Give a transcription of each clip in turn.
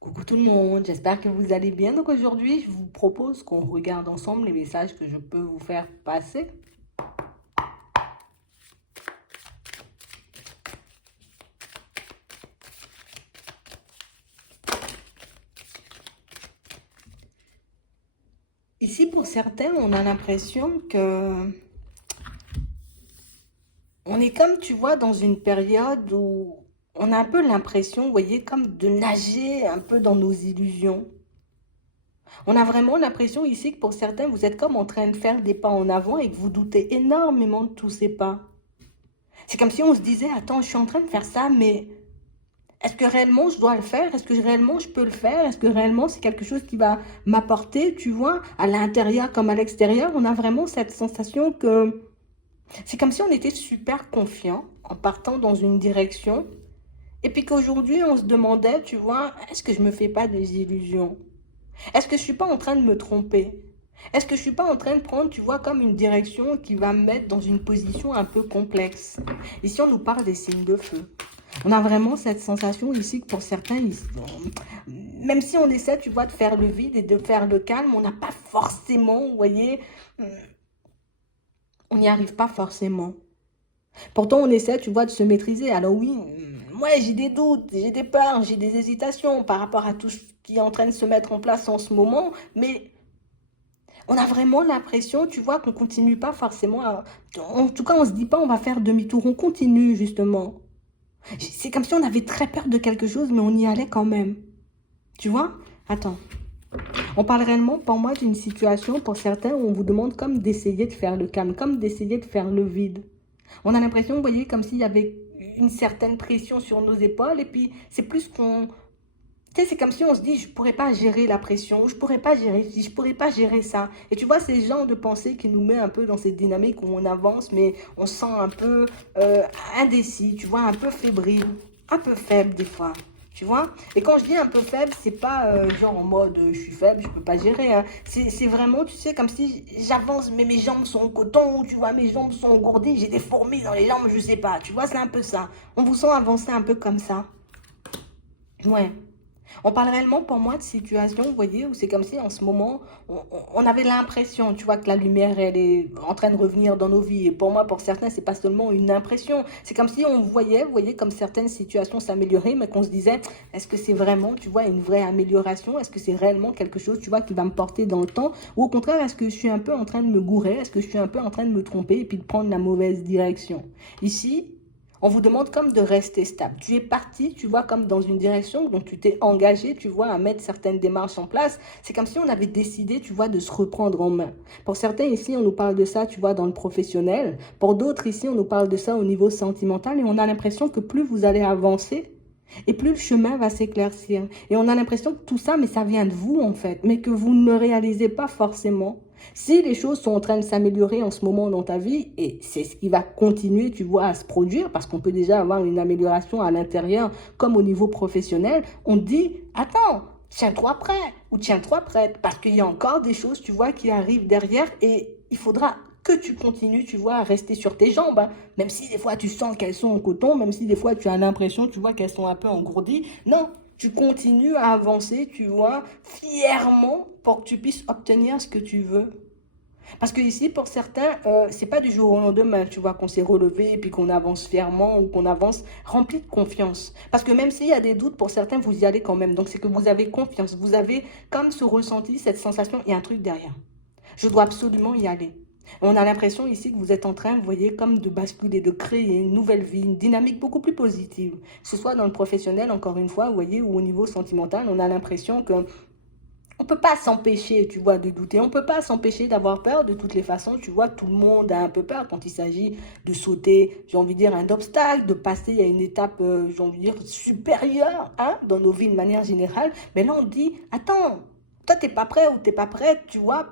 Coucou tout le monde, j'espère que vous allez bien. Donc aujourd'hui, je vous propose qu'on regarde ensemble les messages que je peux vous faire passer. Ici, pour certains, on a l'impression que on est comme, tu vois, dans une période où on a un peu l'impression, vous voyez, comme de nager un peu dans nos illusions. On a vraiment l'impression ici que pour certains, vous êtes comme en train de faire des pas en avant et que vous doutez énormément de tous ces pas. C'est comme si on se disait, attends, je suis en train de faire ça, mais est-ce que réellement je dois le faire? Est-ce que réellement je peux le faire? Est-ce que réellement c'est quelque chose qui va m'apporter, tu vois, à l'intérieur comme à l'extérieur? On a vraiment cette sensation que c'est comme si on était super confiant en partant dans une direction et puis qu'aujourd'hui on se demandait, tu vois, est-ce que je me fais pas des illusions? Est-ce que je suis pas en train de me tromper? Est-ce que je suis pas en train de prendre, tu vois, comme une direction qui va me mettre dans une position un peu complexe? Ici, on nous parle des signes de feu. On a vraiment cette sensation ici que pour certains, même si on essaie, tu vois, de faire le vide et de faire le calme, on n'a pas forcément, vous voyez, on n'y arrive pas forcément. Pourtant, on essaie, tu vois, de se maîtriser. Alors oui, moi, j'ai des doutes, j'ai des peurs, j'ai des hésitations par rapport à tout ce qui est en train de se mettre en place en ce moment, mais on a vraiment l'impression, tu vois, qu'on continue pas forcément à... En tout cas, on se dit pas on va faire demi-tour, on continue justement. C'est comme si on avait très peur de quelque chose, mais on y allait quand même. Tu vois? Attends. On parle réellement pour moi d'une situation, pour certains, où on vous demande comme d'essayer de faire le calme, comme d'essayer de faire le vide. On a l'impression, vous voyez, comme s'il y avait une certaine pression sur nos épaules, et puis c'est plus qu'on... Tu sais, c'est comme si on se dit, je ne pourrais pas gérer la pression, je ne pourrais pas gérer ci, je ne pourrais pas gérer ça. Et tu vois, c'est le genre de pensée qui nous met un peu dans cette dynamique où on avance, mais on se sent un peu indécis, tu vois, un peu fébrile, un peu faible des fois. Tu vois? Et quand je dis un peu faible, c'est pas genre en mode je suis faible, je peux pas gérer, hein. C'est vraiment, tu sais, comme si j'avance, mais mes jambes sont en coton, tu vois, mes jambes sont engourdies, j'ai des fourmis dans les jambes, je sais pas. Tu vois, c'est un peu ça. On vous sent avancer un peu comme ça. Ouais. On parle réellement pour moi de situation, vous voyez, où c'est comme si en ce moment, on avait l'impression, tu vois, que la lumière, elle est en train de revenir dans nos vies. Et pour moi, pour certains, c'est pas seulement une impression. C'est comme si on voyait, vous voyez, comme certaines situations s'amélioraient, mais qu'on se disait, est-ce que c'est vraiment, tu vois, une vraie amélioration? Est-ce que c'est réellement quelque chose, tu vois, qui va me porter dans le temps? Ou au contraire, est-ce que je suis un peu en train de me gourer? Est-ce que je suis un peu en train de me tromper et puis de prendre la mauvaise direction? Ici, on vous demande comme de rester stable. Tu es parti, tu vois, comme dans une direction, donc tu t'es engagé, tu vois, à mettre certaines démarches en place. C'est comme si on avait décidé, tu vois, de se reprendre en main. Pour certains ici, on nous parle de ça, tu vois, dans le professionnel. Pour d'autres ici, on nous parle de ça au niveau sentimental et on a l'impression que plus vous allez avancer, et plus le chemin va s'éclaircir. Et on a l'impression que tout ça, mais ça vient de vous en fait, mais que vous ne réalisez pas forcément. Si les choses sont en train de s'améliorer en ce moment dans ta vie, et c'est ce qui va continuer, tu vois, à se produire, parce qu'on peut déjà avoir une amélioration à l'intérieur comme au niveau professionnel, on dit, attends, tiens-toi prêt ou tiens-toi prête, parce qu'il y a encore des choses, tu vois, qui arrivent derrière et il faudra que tu continues, tu vois, à rester sur tes jambes, hein. Même si des fois tu sens qu'elles sont en coton, même si des fois tu as l'impression, tu vois, qu'elles sont un peu engourdies. Non, tu continues à avancer, tu vois, fièrement pour que tu puisses obtenir ce que tu veux. Parce que ici, pour certains, c'est pas du jour au lendemain, tu vois, qu'on s'est relevé et puis qu'on avance fièrement ou qu'on avance rempli de confiance. Parce que même s'il y a des doutes, pour certains, vous y allez quand même. Donc c'est que vous avez confiance, vous avez comme ce ressenti, cette sensation, il y a un truc derrière. Je dois absolument y aller. On a l'impression ici que vous êtes en train, vous voyez, comme de basculer, de créer une nouvelle vie, une dynamique beaucoup plus positive. Que ce soit dans le professionnel, encore une fois, vous voyez, ou au niveau sentimental, on a l'impression que on peut pas s'empêcher, tu vois, de douter. On peut pas s'empêcher d'avoir peur. De toutes les façons, tu vois, tout le monde a un peu peur quand il s'agit de sauter, j'ai envie de dire, un obstacle, de passer à une étape, j'ai envie de dire, supérieure, hein, dans nos vies de manière générale. Mais là, on dit, attends, toi, t'es pas prêt ou t'es pas prête, tu vois,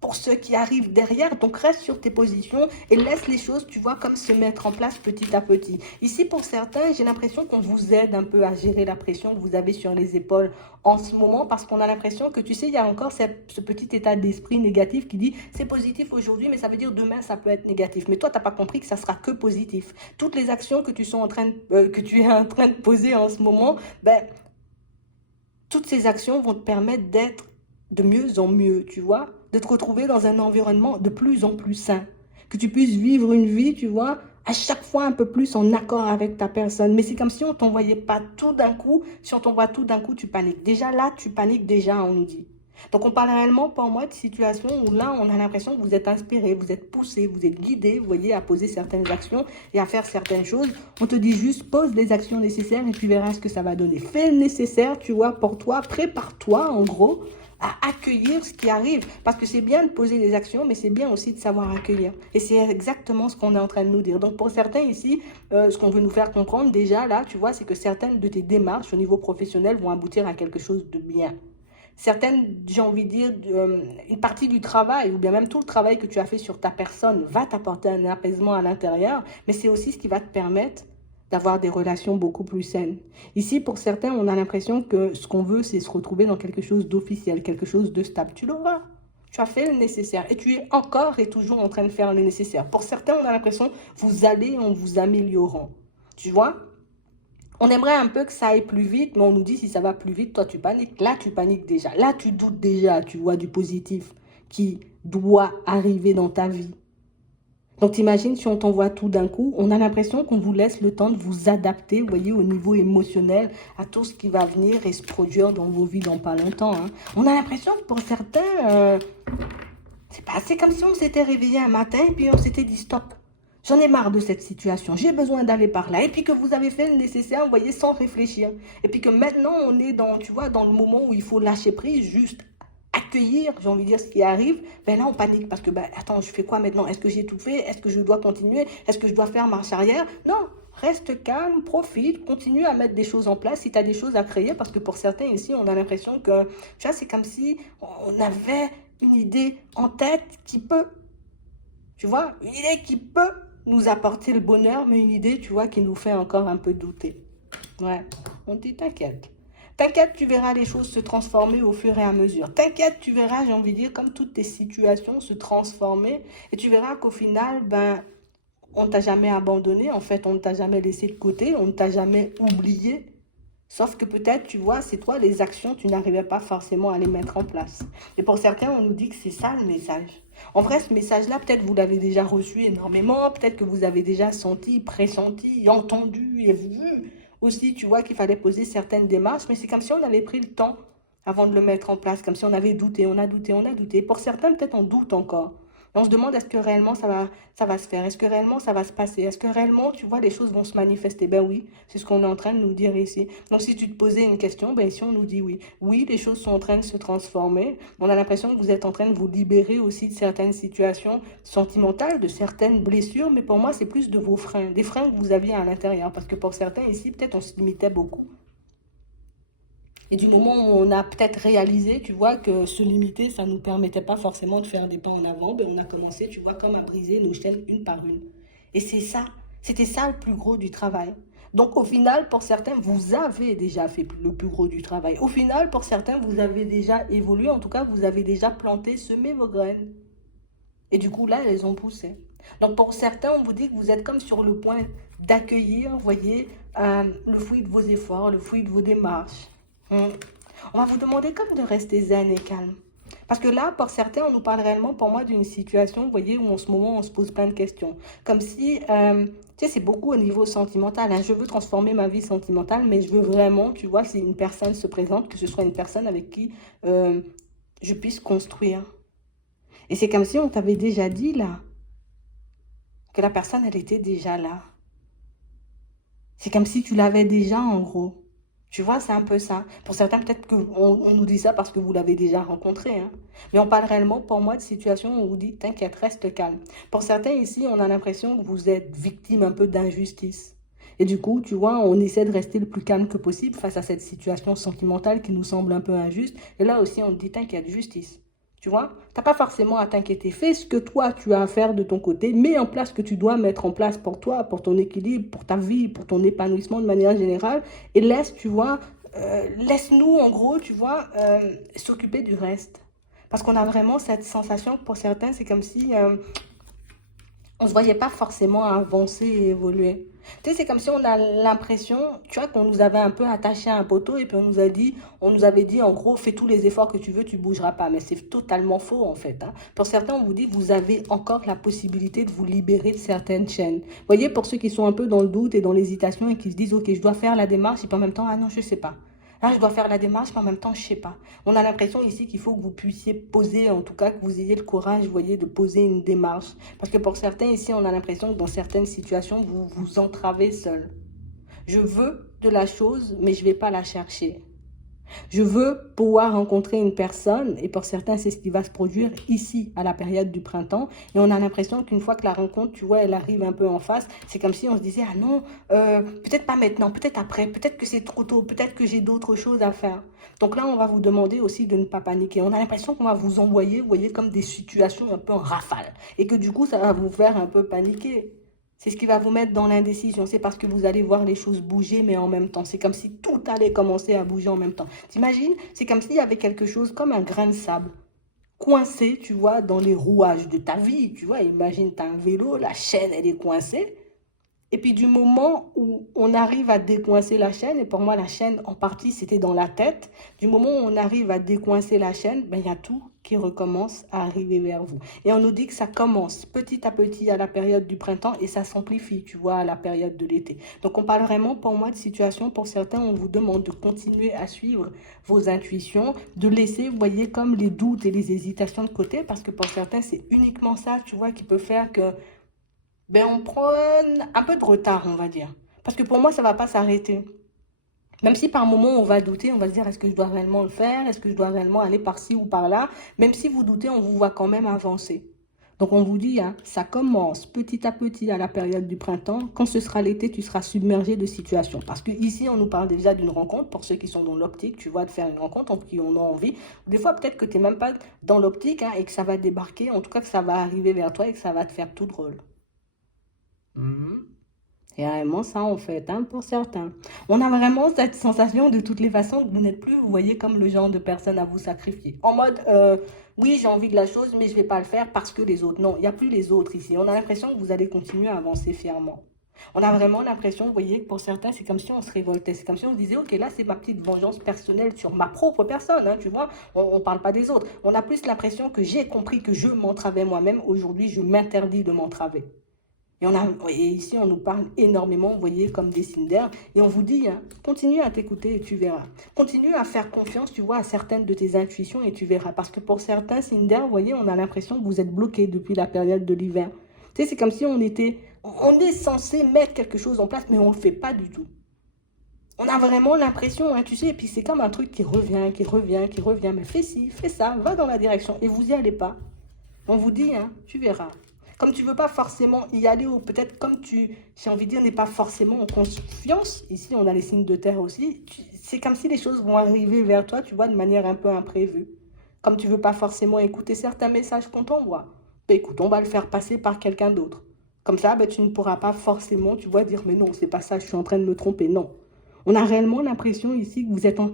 pour ceux qui arrivent derrière. Donc, reste sur tes positions et laisse les choses, tu vois, comme se mettre en place petit à petit. Ici, pour certains, j'ai l'impression qu'on vous aide un peu à gérer la pression que vous avez sur les épaules en ce moment parce qu'on a l'impression que, tu sais, il y a encore ce petit état d'esprit négatif qui dit c'est positif aujourd'hui, mais ça veut dire demain, ça peut être négatif. Mais toi, tu n'as pas compris que ça sera que positif. Toutes les actions que tu es en train de poser en ce moment, ben, Toutes ces actions vont te permettre d'être de mieux en mieux, tu vois, de te retrouver dans un environnement de plus en plus sain, que tu puisses vivre une vie, tu vois, à chaque fois un peu plus en accord avec ta personne. Mais c'est comme si on t'envoyait pas tout d'un coup. Si on t'envoie tout d'un coup, tu paniques. Déjà là, tu paniques déjà, on nous dit. Donc on parle réellement pour moi de situations où là, on a l'impression que vous êtes inspiré, vous êtes poussé, vous êtes guidé, vous voyez, à poser certaines actions et à faire certaines choses. On te dit juste, pose les actions nécessaires et tu verras ce que ça va donner. Fais le nécessaire, tu vois, pour toi, prépare-toi, en gros, à accueillir ce qui arrive. Parce que c'est bien de poser des actions, mais c'est bien aussi de savoir accueillir. Et c'est exactement ce qu'on est en train de nous dire. Donc pour certains ici, ce qu'on veut nous faire comprendre déjà, là, tu vois, c'est que certaines de tes démarches au niveau professionnel vont aboutir à quelque chose de bien. Certaines, j'ai envie de dire, une partie du travail, ou bien même tout le travail que tu as fait sur ta personne va t'apporter un apaisement à l'intérieur, mais c'est aussi ce qui va te permettre d'avoir des relations beaucoup plus saines. Ici, pour certains, on a l'impression que ce qu'on veut, c'est se retrouver dans quelque chose d'officiel, quelque chose de stable. Tu l'auras. Tu as fait le nécessaire et tu es encore et toujours en train de faire le nécessaire. Pour certains, on a l'impression que vous allez en vous améliorant. Tu vois? On aimerait un peu que ça aille plus vite, mais on nous dit si ça va plus vite, toi tu paniques. Là, tu paniques déjà. Là, tu doutes déjà, tu vois, du positif qui doit arriver dans ta vie. Donc, t'imagines si on t'envoie tout d'un coup, on a l'impression qu'on vous laisse le temps de vous adapter, vous voyez, au niveau émotionnel, à tout ce qui va venir et se produire dans vos vies dans pas longtemps, hein. On a l'impression que pour certains, c'est comme si on s'était réveillé un matin et puis on s'était dit stop. J'en ai marre de cette situation, j'ai besoin d'aller par là. Et puis que vous avez fait le nécessaire, vous voyez, sans réfléchir. Et puis que maintenant, on est dans, tu vois, dans le moment où il faut lâcher prise, juste accueillir, j'ai envie de dire, ce qui arrive. Ben là, on panique parce que, ben, attends, je fais quoi maintenant? Est-ce que j'ai tout fait? Est-ce que je dois continuer? Est-ce que je dois faire marche arrière? Non, reste calme, profite, continue à mettre des choses en place si tu as des choses à créer. Parce que pour certains ici, on a l'impression que, tu vois, c'est comme si on avait une idée en tête qui peut, tu vois, une idée qui peut nous apporter le bonheur, mais une idée, tu vois, qui nous fait encore un peu douter. Ouais, on dit t'inquiète. T'inquiète, tu verras les choses se transformer au fur et à mesure. T'inquiète, tu verras, j'ai envie de dire, comme toutes tes situations se transformer. Et tu verras qu'au final, ben, on ne t'a jamais abandonné. En fait, on ne t'a jamais laissé de côté. On ne t'a jamais oublié. Sauf que peut-être, tu vois, c'est toi, les actions, tu n'arrivais pas forcément à les mettre en place. Et pour certains, on nous dit que c'est ça le message. En vrai, ce message-là, peut-être vous l'avez déjà reçu énormément, peut-être que vous avez déjà senti, pressenti, entendu et vu aussi, tu vois, qu'il fallait poser certaines démarches, mais c'est comme si on avait pris le temps avant de le mettre en place, comme si on avait douté, on a douté, on a douté. Pour certains, peut-être on doute encore. Et on se demande est-ce que réellement ça va se faire, est-ce que réellement ça va se passer, est-ce que réellement, tu vois, les choses vont se manifester. Ben oui, c'est ce qu'on est en train de nous dire ici. Donc si tu te posais une question, ben ici on nous dit oui. Oui, les choses sont en train de se transformer. On a l'impression que vous êtes en train de vous libérer aussi de certaines situations sentimentales, de certaines blessures, mais pour moi c'est plus de vos freins, des freins que vous aviez à l'intérieur. Parce que pour certains ici, peut-être on se limitait beaucoup. Et du moment où on a peut-être réalisé, tu vois, que se limiter, ça ne nous permettait pas forcément de faire des pas en avant, ben on a commencé, tu vois, comme à briser nos chaînes une par une. Et c'est ça, c'était ça le plus gros du travail. Donc au final, pour certains, vous avez déjà fait le plus gros du travail. Au final, pour certains, vous avez déjà évolué, en tout cas, vous avez déjà planté, semé vos graines. Et du coup, là, elles ont poussé. Donc pour certains, on vous dit que vous êtes comme sur le point d'accueillir, vous voyez, le fruit de vos efforts, le fruit de vos démarches. Hmm. On va vous demander comme de rester zen et calme. Parce que là, pour certains, on nous parle réellement, pour moi, d'une situation, vous voyez, où en ce moment, on se pose plein de questions. Comme si, tu sais, c'est beaucoup au niveau sentimental, hein. Je veux transformer ma vie sentimentale, mais je veux vraiment, tu vois, si une personne se présente, que ce soit une personne avec qui je puisse construire. Et c'est comme si on t'avait déjà dit, là, que la personne, elle était déjà là. C'est comme si tu l'avais déjà, en gros. Tu vois, c'est un peu ça. Pour certains, peut-être qu'on nous dit ça parce que vous l'avez déjà rencontré, hein. Mais on parle réellement, pour moi, de situations où on vous dit, t'inquiète, reste calme. Pour certains ici, on a l'impression que vous êtes victime un peu d'injustice. Et du coup, tu vois, on essaie de rester le plus calme que possible face à cette situation sentimentale qui nous semble un peu injuste. Et là aussi, on te dit, t'inquiète, justice. Tu vois, t'as pas forcément à t'inquiéter. Fais ce que toi, tu as à faire de ton côté. Mets en place ce que tu dois mettre en place pour toi, pour ton équilibre, pour ta vie, pour ton épanouissement de manière générale. Et laisse, tu vois, laisse-nous, en gros, tu vois, s'occuper du reste. Parce qu'on a vraiment cette sensation que pour certains, c'est comme si on ne se voyait pas forcément avancer et évoluer. Tu sais, c'est comme si on a l'impression, tu vois, qu'on nous avait un peu attaché à un poteau et puis on nous avait dit en gros, fais tous les efforts que tu veux, tu bougeras pas. Mais c'est totalement faux en fait, hein. Pour certains, on vous dit, vous avez encore la possibilité de vous libérer de certaines chaînes. Vous voyez, pour ceux qui sont un peu dans le doute et dans l'hésitation et qui se disent, ok, je dois faire la démarche et puis en même temps, ah non, je sais pas. Là, je dois faire la démarche, mais en même temps, je sais pas. On a l'impression ici qu'il faut que vous puissiez poser, en tout cas, que vous ayez le courage, vous voyez, de poser une démarche. Parce que pour certains ici, on a l'impression que dans certaines situations, vous vous entravez seul. Je veux de la chose, mais je ne vais pas la chercher. Je veux pouvoir rencontrer une personne, et pour certains, c'est ce qui va se produire ici, à la période du printemps. Et on a l'impression qu'une fois que la rencontre, tu vois, elle arrive un peu en face, c'est comme si on se disait, ah non, peut-être pas maintenant, peut-être après, peut-être que c'est trop tôt, peut-être que j'ai d'autres choses à faire. Donc là, on va vous demander aussi de ne pas paniquer. On a l'impression qu'on va vous envoyer, vous voyez, comme des situations un peu en rafale. Et que du coup, ça va vous faire un peu paniquer. C'est ce qui va vous mettre dans l'indécision. C'est parce que vous allez voir les choses bouger, mais en même temps. C'est comme si tout allait commencer à bouger en même temps. T'imagines? C'est comme s'il y avait quelque chose comme un grain de sable coincé, tu vois, dans les rouages de ta vie. Tu vois, imagine, tu as un vélo, la chaîne, elle est coincée. Et puis du moment où on arrive à décoincer la chaîne, et pour moi la chaîne en partie c'était dans la tête, du moment où on arrive à décoincer la chaîne, ben, il y a tout qui recommence à arriver vers vous. Et on nous dit que ça commence petit à petit à la période du printemps et ça s'amplifie, tu vois, à la période de l'été. Donc on parle vraiment pour moi de situation, pour certains on vous demande de continuer à suivre vos intuitions, de laisser, vous voyez, comme les doutes et les hésitations de côté, parce que pour certains c'est uniquement ça, tu vois, qui peut faire que ben, on prend un peu de retard, on va dire. Parce que pour moi, ça ne va pas s'arrêter. Même si par moment on va douter, on va se dire est-ce que je dois réellement le faire? Est-ce que je dois réellement aller par-ci ou par-là? Même si vous doutez, on vous voit quand même avancer. Donc on vous dit, hein, ça commence petit à petit à la période du printemps. Quand ce sera l'été, tu seras submergé de situations. Parce que ici, on nous parle déjà d'une rencontre, pour ceux qui sont dans l'optique, tu vois, de faire une rencontre, qui en ont envie. Des fois, peut-être que tu n'es même pas dans l'optique, hein, et que ça va débarquer, en tout cas que ça va arriver vers toi et que ça va te faire tout drôle. Mhm. C'est vraiment ça en fait, hein, pour certains. On a vraiment cette sensation de toutes les façons que vous n'êtes plus, vous voyez, comme le genre de personne à vous sacrifier. En mode, oui, j'ai envie de la chose, mais je ne vais pas le faire parce que les autres. Non, il n'y a plus les autres ici. On a l'impression que vous allez continuer à avancer fièrement. On a vraiment l'impression, vous voyez, que pour certains, c'est comme si on se révoltait. C'est comme si on se disait, ok, là, c'est ma petite vengeance personnelle sur ma propre personne, hein, tu vois. On ne parle pas des autres. On a plus l'impression que j'ai compris que je m'entravais moi-même. Aujourd'hui, je m'interdis de m'entraver. Et ici, on nous parle énormément, vous voyez, comme des Cinder. Et on vous dit, hein, continue à t'écouter et tu verras. Continue à faire confiance, tu vois, à certaines de tes intuitions et tu verras. Parce que pour certains Cinder, vous voyez, on a l'impression que vous êtes bloqué depuis la période de l'hiver. Tu sais, c'est comme si on est censé mettre quelque chose en place, mais on ne le fait pas du tout. On a vraiment l'impression, hein, tu sais, et puis c'est comme un truc qui revient, qui revient, qui revient. Mais fais ci, fais ça, va dans la direction. Et vous n'y allez pas. On vous dit, hein, tu verras. Comme tu ne veux pas forcément y aller, ou peut-être comme tu, j'ai envie de dire, n'est pas forcément en confiance, ici on a les signes de terre aussi, c'est comme si les choses vont arriver vers toi, tu vois, de manière un peu imprévue. Comme tu ne veux pas forcément écouter certains messages qu'on t'envoie, ben écoute, on va le faire passer par quelqu'un d'autre. Comme ça, ben, tu ne pourras pas forcément, tu vois, dire, mais non, c'est pas ça, je suis en train de me tromper. Non. On a réellement l'impression ici que vous êtes en,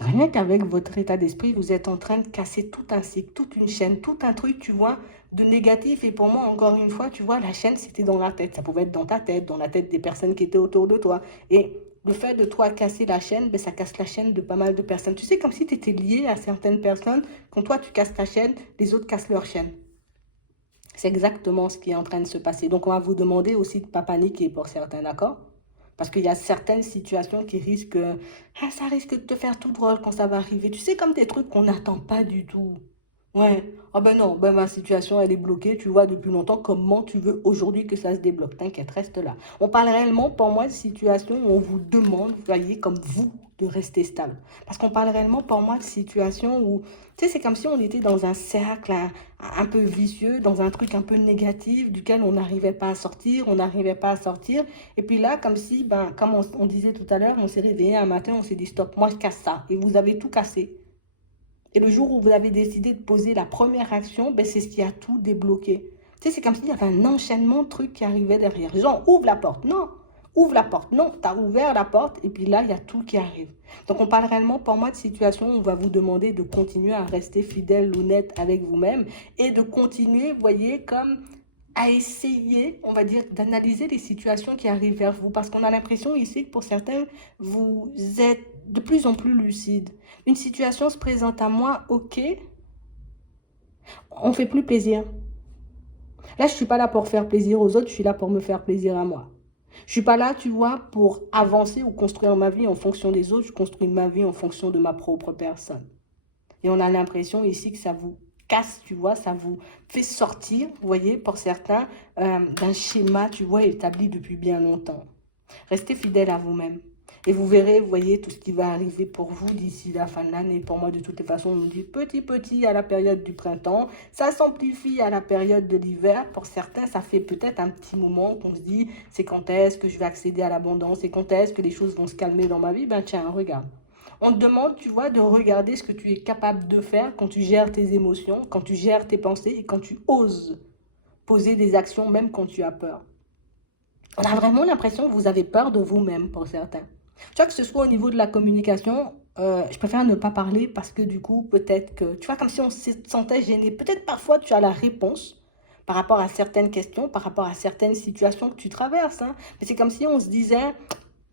rien qu'avec votre état d'esprit, vous êtes en train de casser tout un cycle, toute une chaîne, tout un truc, tu vois, de négatif. Et pour moi, encore une fois, tu vois, la chaîne, c'était dans la tête. Ça pouvait être dans ta tête, dans la tête des personnes qui étaient autour de toi. Et le fait de toi casser la chaîne, ben, ça casse la chaîne de pas mal de personnes. Tu sais, comme si tu étais lié à certaines personnes. Quand toi, tu casses ta chaîne, les autres cassent leur chaîne. C'est exactement ce qui est en train de se passer. Donc, on va vous demander aussi de ne pas paniquer pour certains, d'accord? Parce qu'il y a certaines situations qui risquent, ah, ça risque de te faire tout drôle quand ça va arriver. Tu sais, comme des trucs qu'on n'attend pas du tout. Ouais. Ah ben non, ben ma situation, elle est bloquée, tu vois, depuis longtemps. Comment tu veux aujourd'hui que ça se débloque? T'inquiète, reste là. On parle réellement, pour moi, de situations où on vous demande, vous voyez, comme vous, de rester stable. Parce qu'on parle réellement, pour moi, de situations où, tu sais, c'est comme si on était dans un cercle un peu vicieux, dans un truc un peu négatif, duquel on n'arrivait pas à sortir, on n'arrivait pas à sortir. Et puis là, comme si, ben, comme on disait tout à l'heure, on s'est réveillé un matin, on s'est dit, stop, moi je casse ça. Et vous avez tout cassé. Et le jour où vous avez décidé de poser la première action, ben c'est ce qui a tout débloqué. Tu sais, c'est comme s'il y avait un enchaînement de trucs qui arrivaient derrière. Genre, ouvre la porte. Non, ouvre la porte. Non, tu as ouvert la porte et puis là, il y a tout qui arrive. Donc, on parle réellement, pour moi, de situation où on va vous demander de continuer à rester fidèle, honnête avec vous-même et de continuer, vous voyez, comme à essayer, on va dire, d'analyser les situations qui arrivent vers vous. Parce qu'on a l'impression ici que pour certains, vous êtes de plus en plus lucide. Une situation se présente à moi, ok, on fait plus plaisir. Là, je suis pas là pour faire plaisir aux autres, je suis là pour me faire plaisir à moi. Je suis pas là, tu vois, pour avancer ou construire ma vie en fonction des autres, je construis ma vie en fonction de ma propre personne. Et on a l'impression ici que ça vous casse, tu vois, ça vous fait sortir, vous voyez, pour certains, d'un schéma, tu vois, établi depuis bien longtemps. Restez fidèle à vous-même. Et vous verrez, vous voyez, tout ce qui va arriver pour vous d'ici la fin de l'année. Pour moi, de toutes les façons, on nous dit petit à la période du printemps. Ça s'amplifie à la période de l'hiver. Pour certains, ça fait peut-être un petit moment qu'on se dit, c'est quand est-ce que je vais accéder à l'abondance, c'est quand est-ce que les choses vont se calmer dans ma vie. Ben tiens, regarde. On te demande, tu vois, de regarder ce que tu es capable de faire quand tu gères tes émotions, quand tu gères tes pensées et quand tu oses poser des actions même quand tu as peur. On a vraiment l'impression que vous avez peur de vous-même pour certains. Tu vois, que ce soit au niveau de la communication, je préfère ne pas parler parce que du coup, peut-être que, tu vois, comme si on se sentait gêné. Peut-être parfois tu as la réponse par rapport à certaines questions, par rapport à certaines situations que tu traverses, hein. Mais c'est comme si on se disait,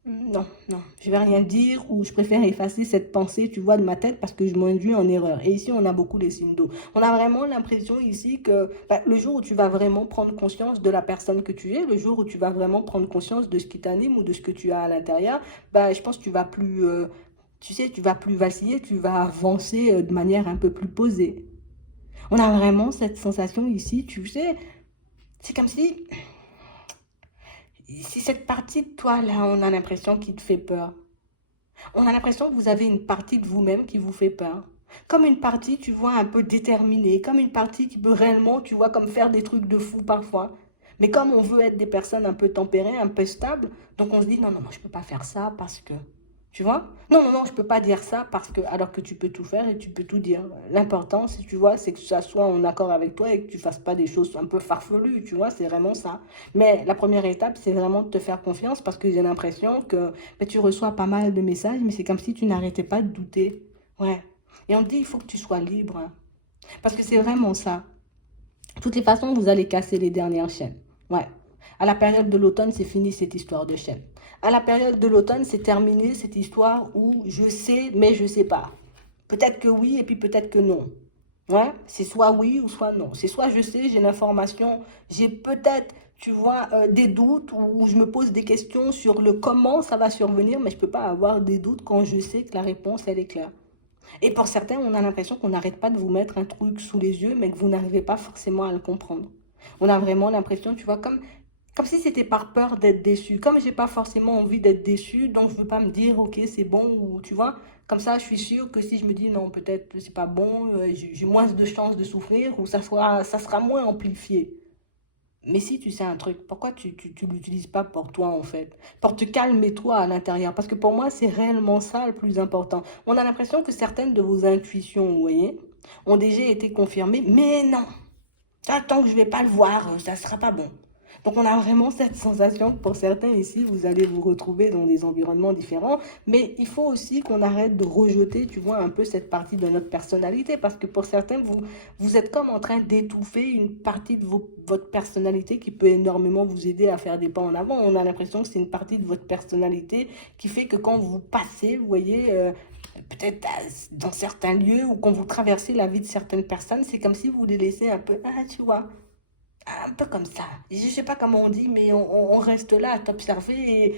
non, non, je vais rien dire ou je préfère effacer cette pensée, tu vois, de ma tête parce que je m'induis en erreur. Et ici, on a beaucoup les signes d'eau. On a vraiment l'impression ici que bah, le jour où tu vas vraiment prendre conscience de la personne que tu es, le jour où tu vas vraiment prendre conscience de ce qui t'anime ou de ce que tu as à l'intérieur, bah, je pense que tu vas plus, tu sais, tu vas plus vaciller, tu vas avancer de manière un peu plus posée. On a vraiment cette sensation ici, tu sais, c'est comme si cette partie de toi là, on a l'impression qu'il te fait peur. On a l'impression que vous avez une partie de vous-même qui vous fait peur. Comme une partie, tu vois, un peu déterminée. Comme une partie qui peut réellement, tu vois, comme faire des trucs de fou parfois. Mais comme on veut être des personnes un peu tempérées, un peu stables, donc on se dit non, non, non, je ne peux pas faire ça parce que. Tu vois? Non, non, non, je ne peux pas dire ça parce que. Alors que tu peux tout faire et tu peux tout dire. L'important, si tu vois, c'est que ça soit en accord avec toi et que tu ne fasses pas des choses un peu farfelues. Tu vois, c'est vraiment ça. Mais la première étape, c'est vraiment de te faire confiance parce que j'ai l'impression que mais tu reçois pas mal de messages, mais c'est comme si tu n'arrêtais pas de douter. Ouais. Et on te dit, il faut que tu sois libre, hein. Parce que c'est vraiment ça. De toutes les façons, vous allez casser les dernières chaînes. Ouais. À la période de l'automne, c'est fini cette histoire de chaîne. À la période de l'automne, c'est terminé cette histoire où je sais, mais je sais pas. Peut-être que oui, et puis peut-être que non. Ouais, c'est soit oui ou soit non. C'est soit je sais, j'ai l'information, j'ai peut-être, tu vois, des doutes ou je me pose des questions sur le comment ça va survenir, mais je ne peux pas avoir des doutes quand je sais que la réponse, elle est claire. Et pour certains, on a l'impression qu'on n'arrête pas de vous mettre un truc sous les yeux, mais que vous n'arrivez pas forcément à le comprendre. On a vraiment l'impression, tu vois, comme si c'était par peur d'être déçu. Comme j'ai pas forcément envie d'être déçu, donc je veux pas me dire, ok, c'est bon, ou tu vois, comme ça, je suis sûre que si je me dis, non, peut-être c'est pas bon, j'ai moins de chances de souffrir, ou ça sera moins amplifié. Mais si tu sais un truc, pourquoi tu l'utilises pas pour toi en fait? Pour te calmer toi à l'intérieur. Parce que pour moi, c'est réellement ça le plus important. On a l'impression que certaines de vos intuitions, vous voyez, ont déjà été confirmées. Mais non, ça, tant que je vais pas le voir, ça sera pas bon. Donc on a vraiment cette sensation que pour certains ici, vous allez vous retrouver dans des environnements différents. Mais il faut aussi qu'on arrête de rejeter, tu vois, un peu cette partie de notre personnalité. Parce que pour certains, vous êtes comme en train d'étouffer une partie de votre personnalité qui peut énormément vous aider à faire des pas en avant. On a l'impression que c'est une partie de votre personnalité qui fait que quand vous passez, vous voyez, peut-être dans certains lieux ou quand vous traversez la vie de certaines personnes, c'est comme si vous les laissez un peu, ah, tu vois, un peu comme ça. Je sais pas comment on dit, mais on reste là à t'observer.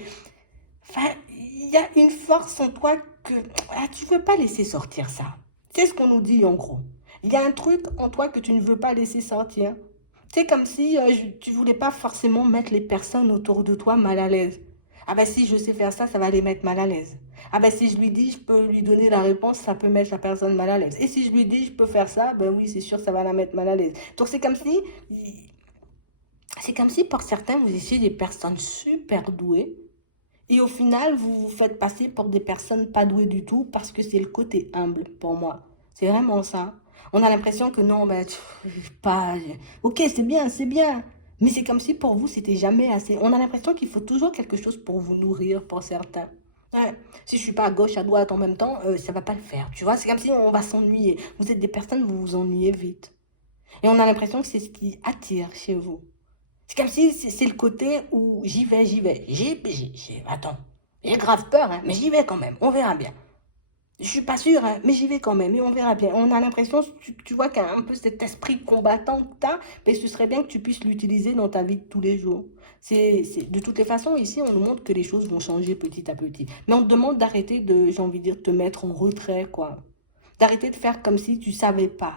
Enfin, il y a une force en toi que ah, tu veux pas laisser sortir ça. C'est ce qu'on nous dit en gros. Il y a un truc en toi que tu ne veux pas laisser sortir. C'est comme si tu voulais pas forcément mettre les personnes autour de toi mal à l'aise. Ah ben si je sais faire ça, ça va les mettre mal à l'aise. Ah ben si je lui dis, je peux lui donner la réponse, ça peut mettre la personne mal à l'aise. Et si je lui dis, je peux faire ça, ben oui, c'est sûr, ça va la mettre mal à l'aise. Donc c'est comme si pour certains, vous étiez des personnes super douées et au final, vous vous faites passer pour des personnes pas douées du tout parce que c'est le côté humble pour moi. C'est vraiment ça. On a l'impression que non, ben, pas. Ok, c'est bien, c'est bien. Mais c'est comme si pour vous, c'était jamais assez. On a l'impression qu'il faut toujours quelque chose pour vous nourrir, pour certains. Ouais. Si je suis pas à gauche, à droite en même temps, ça va pas le faire. Tu vois, c'est comme si on va s'ennuyer. Vous êtes des personnes, vous vous ennuyez vite. Et on a l'impression que c'est ce qui attire chez vous. C'est comme si c'est le côté où j'y vais, j'y vais. Attends, j'ai grave peur, hein, mais j'y vais quand même, on verra bien. Je suis pas sûre, hein, mais j'y vais quand même et on verra bien. On a l'impression, tu vois, qu'il y a un peu cet esprit combattant que tu as, mais ce serait bien que tu puisses l'utiliser dans ta vie de tous les jours. De toutes les façons, ici, on nous montre que les choses vont changer petit à petit. Mais on te demande d'arrêter de, j'ai envie de dire, te mettre en retrait, quoi. D'arrêter de faire comme si tu savais pas.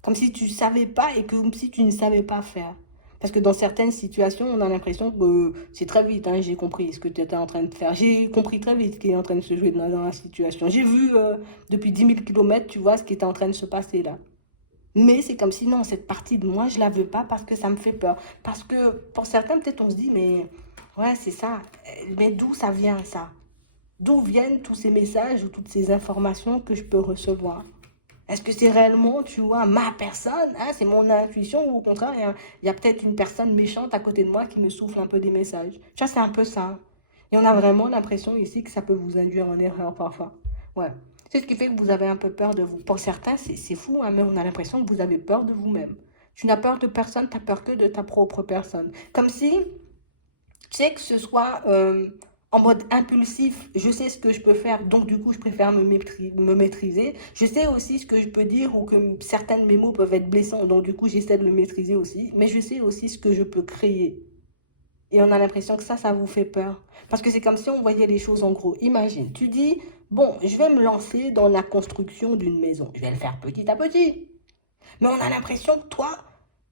Comme si tu savais pas et comme si tu ne savais pas faire. Parce que dans certaines situations, on a l'impression que c'est très vite, hein, j'ai compris ce que tu étais en train de faire. J'ai compris très vite ce qui est en train de se jouer dans la situation. J'ai vu depuis 10 000 kilomètres, tu vois, ce qui était en train de se passer là. Mais c'est comme si non, cette partie de moi, je la veux pas parce que ça me fait peur. Parce que pour certains, peut-être on se dit, mais ouais, c'est ça. Mais d'où ça vient ça? D'où viennent tous ces messages ou toutes ces informations que je peux recevoir? Est-ce que c'est réellement, tu vois, ma personne, hein, c'est mon intuition ou au contraire, il y a peut-être une personne méchante à côté de moi qui me souffle un peu des messages. Tu vois, c'est un peu ça. Et on a vraiment l'impression ici que ça peut vous induire en erreur parfois. Ouais. C'est ce qui fait que vous avez un peu peur de vous. Pour certains, c'est fou, hein, mais on a l'impression que vous avez peur de vous-même. Tu n'as peur de personne, tu as peur que de ta propre personne. Comme si tu sais que ce soit en mode impulsif, je sais ce que je peux faire, donc du coup je préfère me maîtriser. Je sais aussi ce que je peux dire ou que certains de mes mots peuvent être blessants, donc du coup j'essaie de le maîtriser aussi. Mais je sais aussi ce que je peux créer. Et on a l'impression que ça vous fait peur. Parce que c'est comme si on voyait les choses en gros. Imagine, tu dis, bon, je vais me lancer dans la construction d'une maison. Je vais le faire petit à petit. Mais on a l'impression que toi,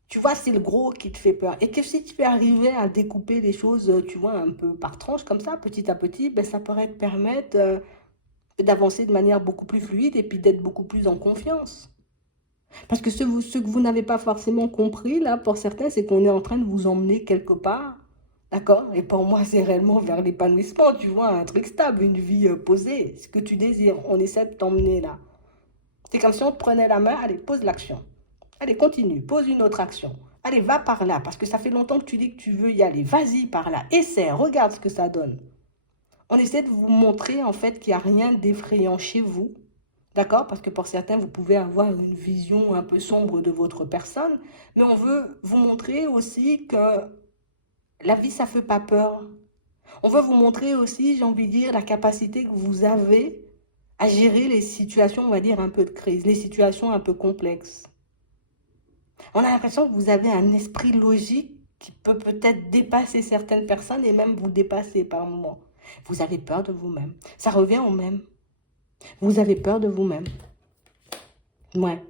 tu vois, c'est le gros qui te fait peur. Et que si tu peux arriver à découper les choses, tu vois, un peu par tranche comme ça, petit à petit, ben, ça pourrait te permettre d'avancer de manière beaucoup plus fluide et puis d'être beaucoup plus en confiance. Parce que ce que vous n'avez pas forcément compris, là, pour certains, c'est qu'on est en train de vous emmener quelque part. D'accord? Et pour moi, c'est réellement vers l'épanouissement, tu vois, un truc stable, une vie posée, ce que tu désires. On essaie de t'emmener là. C'est comme si on te prenait la main, allez, pose l'action. Allez, continue, pose une autre action. Allez, va par là, parce que ça fait longtemps que tu dis que tu veux y aller. Vas-y par là, essaie, regarde ce que ça donne. On essaie de vous montrer en fait qu'il n'y a rien d'effrayant chez vous. D'accord? Parce que pour certains, vous pouvez avoir une vision un peu sombre de votre personne. Mais on veut vous montrer aussi que la vie, ça ne fait pas peur. On veut vous montrer aussi, j'ai envie de dire, la capacité que vous avez à gérer les situations, on va dire, un peu de crise, les situations un peu complexes. On a l'impression que vous avez un esprit logique qui peut peut-être dépasser certaines personnes et même vous dépasser par moments. Vous avez peur de vous-même. Ça revient au même. Vous avez peur de vous-même. Ouais.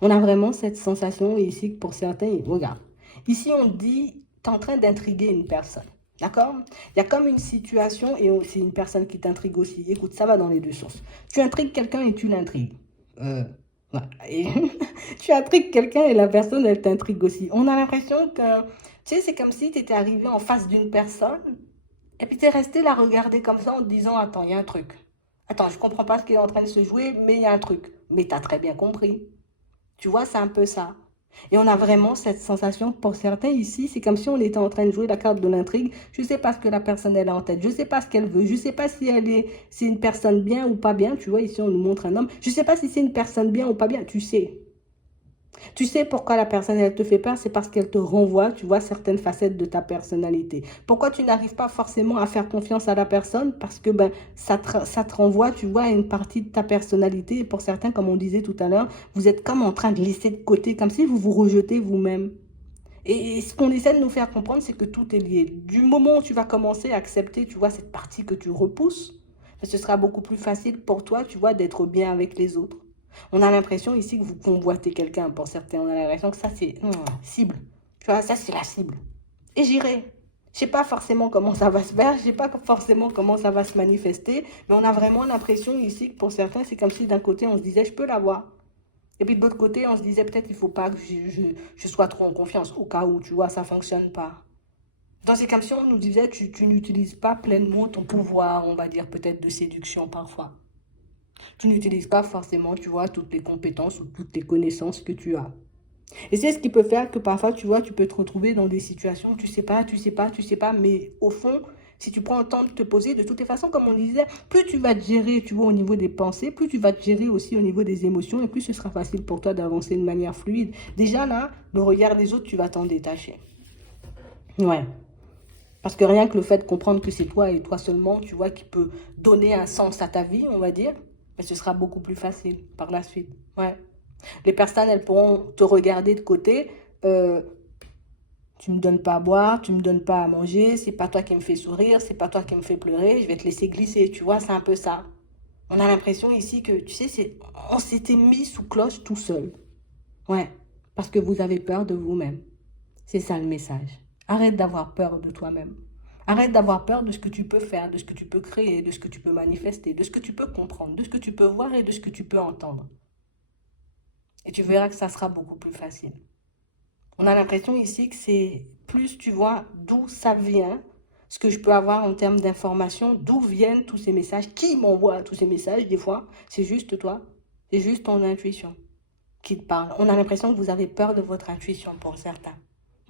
On a vraiment cette sensation ici que pour certains, regarde. Ici, on dit, tu es en train d'intriguer une personne. D'accord? Il y a comme une situation et c'est une personne qui t'intrigue aussi. Écoute, ça va dans les deux sens. Tu intrigues quelqu'un et tu l'intrigues. Ouais. Et tu intrigues quelqu'un et la personne, elle t'intrigue aussi. On a l'impression que, tu sais, c'est comme si tu étais arrivé en face d'une personne et puis tu es resté la regarder comme ça en te disant, attends, il y a un truc. Attends, je comprends pas ce qui est en train de se jouer, mais il y a un truc. Mais tu as très bien compris. Tu vois, c'est un peu ça. Et on a vraiment cette sensation, pour certains ici, c'est comme si on était en train de jouer la carte de l'intrigue. Je ne sais pas ce que la personne elle a en tête, je ne sais pas ce qu'elle veut, je ne sais pas si c'est une personne bien ou pas bien. Tu vois, ici on nous montre un homme. Je ne sais pas si c'est une personne bien ou pas bien, tu sais. Tu sais pourquoi la personne, elle te fait peur, c'est parce qu'elle te renvoie, tu vois, certaines facettes de ta personnalité. Pourquoi tu n'arrives pas forcément à faire confiance à la personne? Parce que ben, ça te renvoie, tu vois, à une partie de ta personnalité. Et pour certains, comme on disait tout à l'heure, vous êtes comme en train de laisser de côté, comme si vous vous rejetez vous-même. Et ce qu'on essaie de nous faire comprendre, c'est que tout est lié. Du moment où tu vas commencer à accepter, tu vois, cette partie que tu repousses, ce sera beaucoup plus facile pour toi, tu vois, d'être bien avec les autres. On a l'impression ici que vous convoitez quelqu'un. Pour certains, on a l'impression que ça, c'est cible. Tu vois, ça, c'est la cible. Et j'irai. Je sais pas forcément comment ça va se faire, je sais pas forcément comment ça va se manifester, mais on a vraiment l'impression ici que pour certains, c'est comme si d'un côté, on se disait, je peux l'avoir. Et puis de l'autre côté, on se disait, peut-être il faut pas que je sois trop en confiance, au cas où, tu vois, ça fonctionne pas. Dans ces comme si on nous disait, tu n'utilises pas pleinement ton pouvoir, on va dire, peut-être de séduction parfois. Tu n'utilises pas forcément, tu vois, toutes les compétences ou toutes les connaissances que tu as. Et c'est ce qui peut faire que parfois, tu vois, tu peux te retrouver dans des situations où tu sais pas, tu sais pas, tu sais pas, mais au fond, si tu prends le temps de te poser, de toutes les façons, comme on disait, plus tu vas te gérer, tu vois, au niveau des pensées, plus tu vas te gérer aussi au niveau des émotions, et plus ce sera facile pour toi d'avancer de manière fluide. Déjà là, le regard des autres, tu vas t'en détacher. Ouais. Parce que rien que le fait de comprendre que c'est toi et toi seulement, tu vois, qui peut donner un sens à ta vie, on va dire, mais ce sera beaucoup plus facile par la suite. Ouais. Les personnes, elles pourront te regarder de côté. euh, Tu me donnes pas à boire, tu me donnes pas à manger, c'est pas toi qui me fais sourire, c'est pas toi qui me fais pleurer, je vais te laisser glisser, tu vois, c'est un peu ça. On a l'impression ici que, tu sais, on s'était mis sous cloche tout seul. Ouais, parce que vous avez peur de vous-même. C'est ça le message. Arrête d'avoir peur de toi-même. Arrête d'avoir peur de ce que tu peux faire, de ce que tu peux créer, de ce que tu peux manifester, de ce que tu peux comprendre, de ce que tu peux voir et de ce que tu peux entendre. Et tu verras que ça sera beaucoup plus facile. On a l'impression ici que c'est plus, tu vois, d'où ça vient, ce que je peux avoir en termes d'informations, d'où viennent tous ces messages, qui m'envoie tous ces messages, des fois, c'est juste toi, c'est juste ton intuition qui te parle. On a l'impression que vous avez peur de votre intuition pour certains.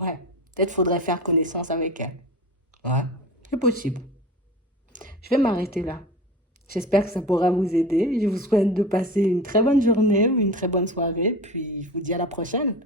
Ouais, peut-être faudrait faire connaissance avec elle. Ouais, c'est possible. Je vais m'arrêter là. J'espère que ça pourra vous aider. Je vous souhaite de passer une très bonne journée ou une très bonne soirée, puis je vous dis à la prochaine.